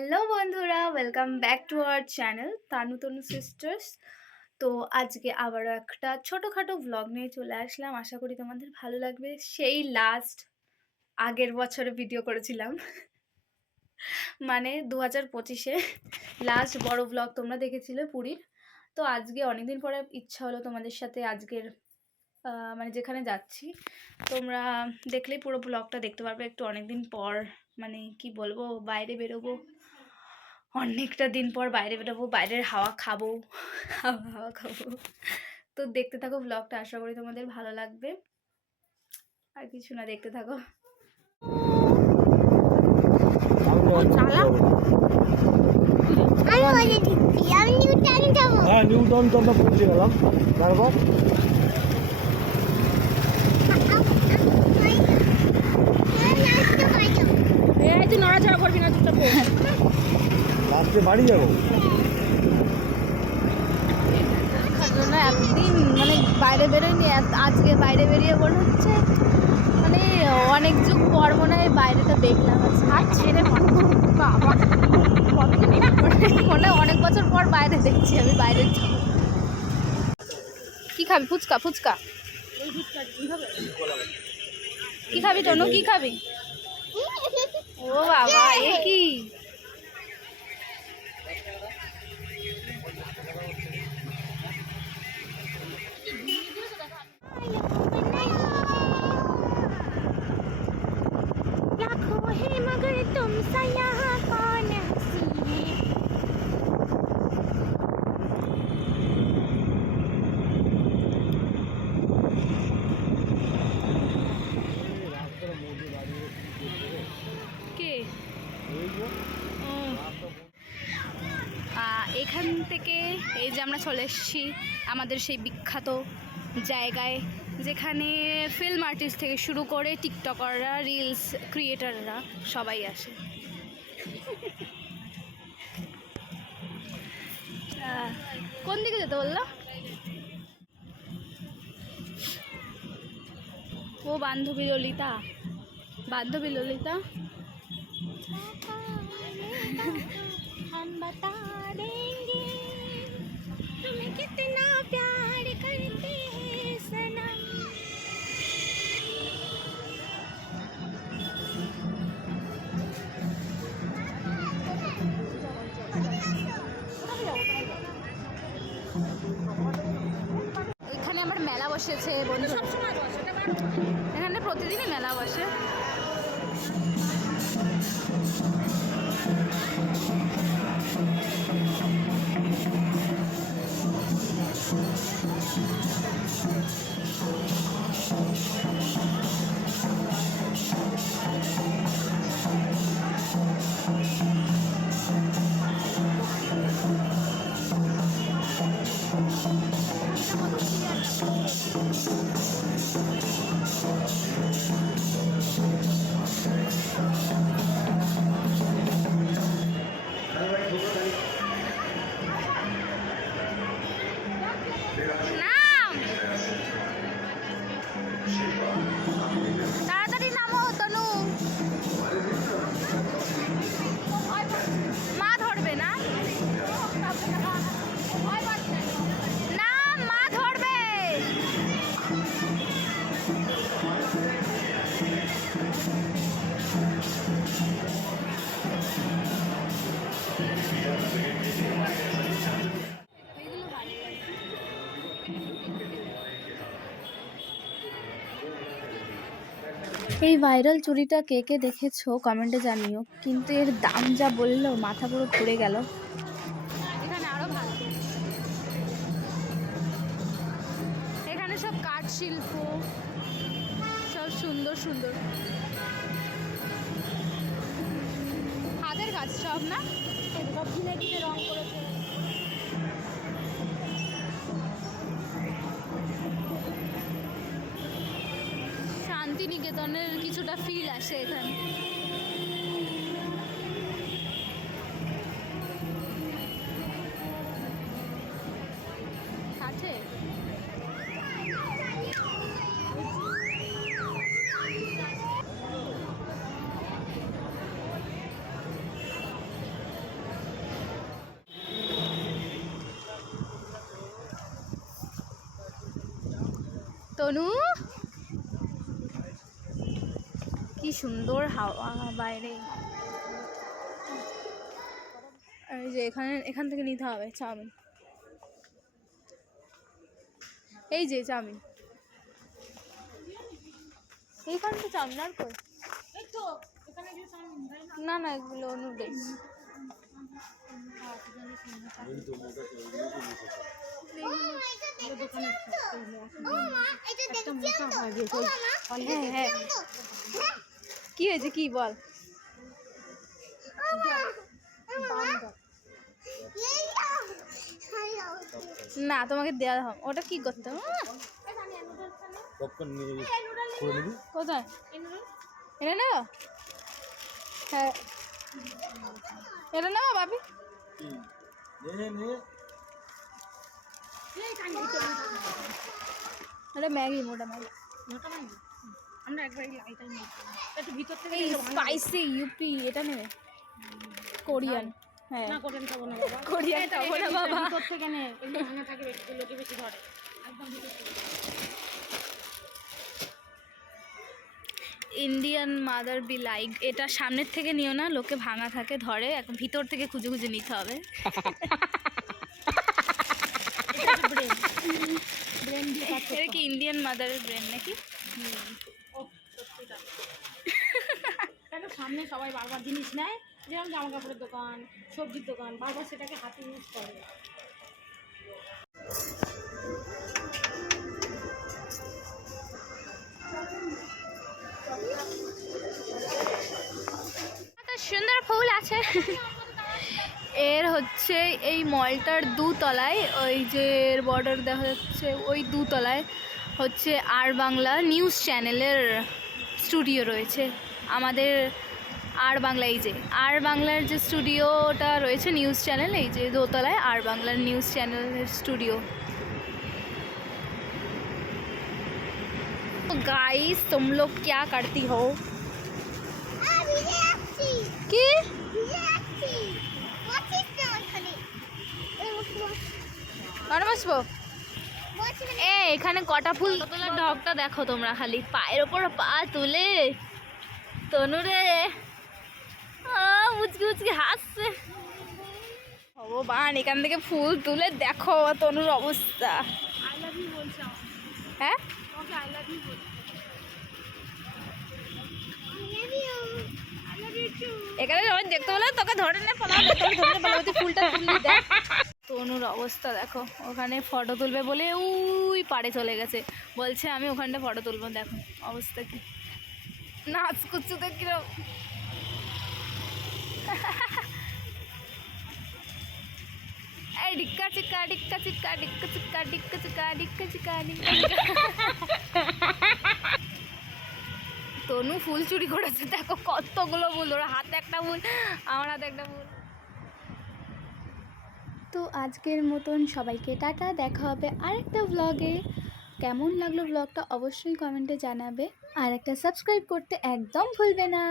Hello বন্ধুরা, welcome back to our channel Tanu Tanu sisters. তো আজকে আবারও একটা ছোটোখাটো ভ্লগ নিয়ে চলে আসলাম। আশা করি তোমাদের ভালো লাগবে। সেই লাস্ট আগের বছরে ভিডিও করেছিলাম, মানে 2025-এ লাস্ট বড় ভ্লগ তোমরা দেখেছিলে পুরীর। তো আজকে অনেকদিন পরে ইচ্ছা হলো তোমাদের সাথে আজকের মানে যেখানে যাচ্ছি তোমরা দেখলেই পুরো ব্লগটা দেখতে পারবে। একটু অনেকদিন পর, মানে কি বলবো, বাইরে বেরোবো, অনেকটা দিন পর বাইরে বেরোবো, বাইরের হাওয়া খাবো, হাওয়া খাবো। তো দেখতে থাকো ব্লগটা, আশা করি তোমাদের ভালো লাগবে। আর কিছু না, দেখতে থাকো। হ্যাঁ, নিউটন তো আমরা পৌঁছে গেলাম। তারপর তুই নড়াচড়া করবি না, চুপচাপ লাস্টে বাড়ি যাবো। একদিন মানে বাইরে বেরোয়নি, আজকে বাইরে বেরিয়ে মনে হচ্ছে মানে অনেক যুগ পর মনে হয় বাইরেটা দেখলাম। আর ছেড়ে মনে অনেক বছর পর বাইরে দেখছি আমি বাইরের। কি খাবি? ফুচকা? ফুচকা কি খাবি টনু? কি খাবি? ও বাবা, এ কি? এখান থেকে এই যে আমরা চলে এসেছি আমাদের সেই বিখ্যাত জায়গায়, যেখানে ফিল্ম আর্টিস্ট থেকে শুরু করে টিকটকাররা, রিলস ক্রিয়েটাররা সবাই আসে। কোন দিকে যেতে বললো? ও বান্ধবী ললিতা, বান্ধবী ললিতা। हम बता देंगे तुम्हें कितना प्यार करते हैं सनम। এখানে আমার মেলা বসেছে বন্ধু, এখানে প্রতিদিনই মেলা বসে। তাড়াতাড়ি নামো তনু, মা ধরবে না, না মা ধরবে। এই ভাইরাল চুড়িটা কে কে দেখেছো কমেন্টে জানিও, কিন্তু এর দাম যা বললো মাথা পুরো ঘুরে গেল। এখানে আরো ভালো, এখানে সব কাঠ শিল্প, সব সুন্দর সুন্দর হাতের কাজ সব, না সব কিনে কিনে রং করেছে। শান্তিনিকেতনের কিছুটা ফিল আসে এখানে। আছে তনু কি সুন্দর হাওয়া বাইরে। এই যে এখান থেকে নিতে হবে চাউমিন। এই যে চাউমিন, এইখানে তো চাউমিন আর কই? না না, এগুলো নুডলস। হ্যাঁ, কি হয়েছে কি বল? না তোমাকে দেওয়া হবে। ওটা কি করতে হবে? কোথায় এটা নেবো? হ্যাঁ এটা নেবো বাবি। এটা ম্যাগি, মোটা ম্যাগি। আমরা একবার এই লাইটাই নিই একটু ভিতর থেকে এই স্পাইসি ইউপি এটা নেবে, কোরিয়ান। হ্যাঁ না কোরিয়ান খাবো না বাবা, কোরিয়ান খাবো না বাবা। ভিতর থেকে নে, এগুলো ভাঙা থাকে বেশি, লোকে বেশি ধরে একদম ভিতর থেকে। ইন্ডিয়ান মাদার বি লাইক, এটা সামনের থেকে নিও না, লোকে ভাঙা থাকে ধরে, এখন ভিতর থেকে খুঁজে খুঁজে নিতে হবে। এটা কি ইন্ডিয়ান মাদারের ব্রেন নাকি? কেন সামনে সবাই বারবার জিনিস নেয়, যেমন জামা কাপড়ের দোকান, সবজির দোকান, বারবার সেটাকে হাতে ইউজ করে। সুন্দর ফুল আছে। এর হচ্ছে এই মলটার দুতলায়, ওই যে বর্ডার দেখা যাচ্ছে, ওই দুতলায় হচ্ছে আর বাংলা নিউজ চ্যানেলের স্টুডিও রয়েছে। আমাদের আর বাংলা, এই যে আর বাংলার যে স্টুডিওটা রয়েছে নিউজ চ্যানেল, এই যে দোতলায় আর বাংলার নিউজ চ্যানেলের স্টুডিও। गाइस तुम लोग क्या करती हो? কি আর বসবো? এখানে কটা ফুল তোলার ঢকটা দেখো তোমরা, খালি পায়ের ওপর পা তুলে তনুরে মুচকি মুচকি হাসছে। ভগবান, এখান থেকে ফুল তুলে দেখো তনুর অবস্থা। হ্যাঁ এখানে যখন দেখতে পেলে তোকে ধরে নে পালাবে, তোকে ধরে পালাবে, তুই ফুলটা তুললি দেখ। তনুর অবস্থা দেখো, ওখানে ফটো তুলবে বলে ওই পাড়ে চলে গেছে, বলছে আমি ওখানটা ফটো তুলবো। দেখো অবস্থা কি, নাচ করছো তো কিরম। এই ডিক্কা চিক্কা ডিক্কা চিক্কা ডিক্কা চিক্কা ডিক্কা চিক্কা ডিক্কা চিক্কা ডিক্কা। তনু ফুল চুরি করেছে, দেখো কতগুলো ফুল, ওর হাতে একটা ফুল, আমার হাতে একটা ফুল। তো আজকের মতন সবাইকে টাটা, দেখা হবে আরেকটা ব্লগে। কেমন লাগলো ব্লগটা অবশ্যই কমেন্টে জানাবে, আর একটা সাবস্ক্রাইব করতে একদম ভুলবে না।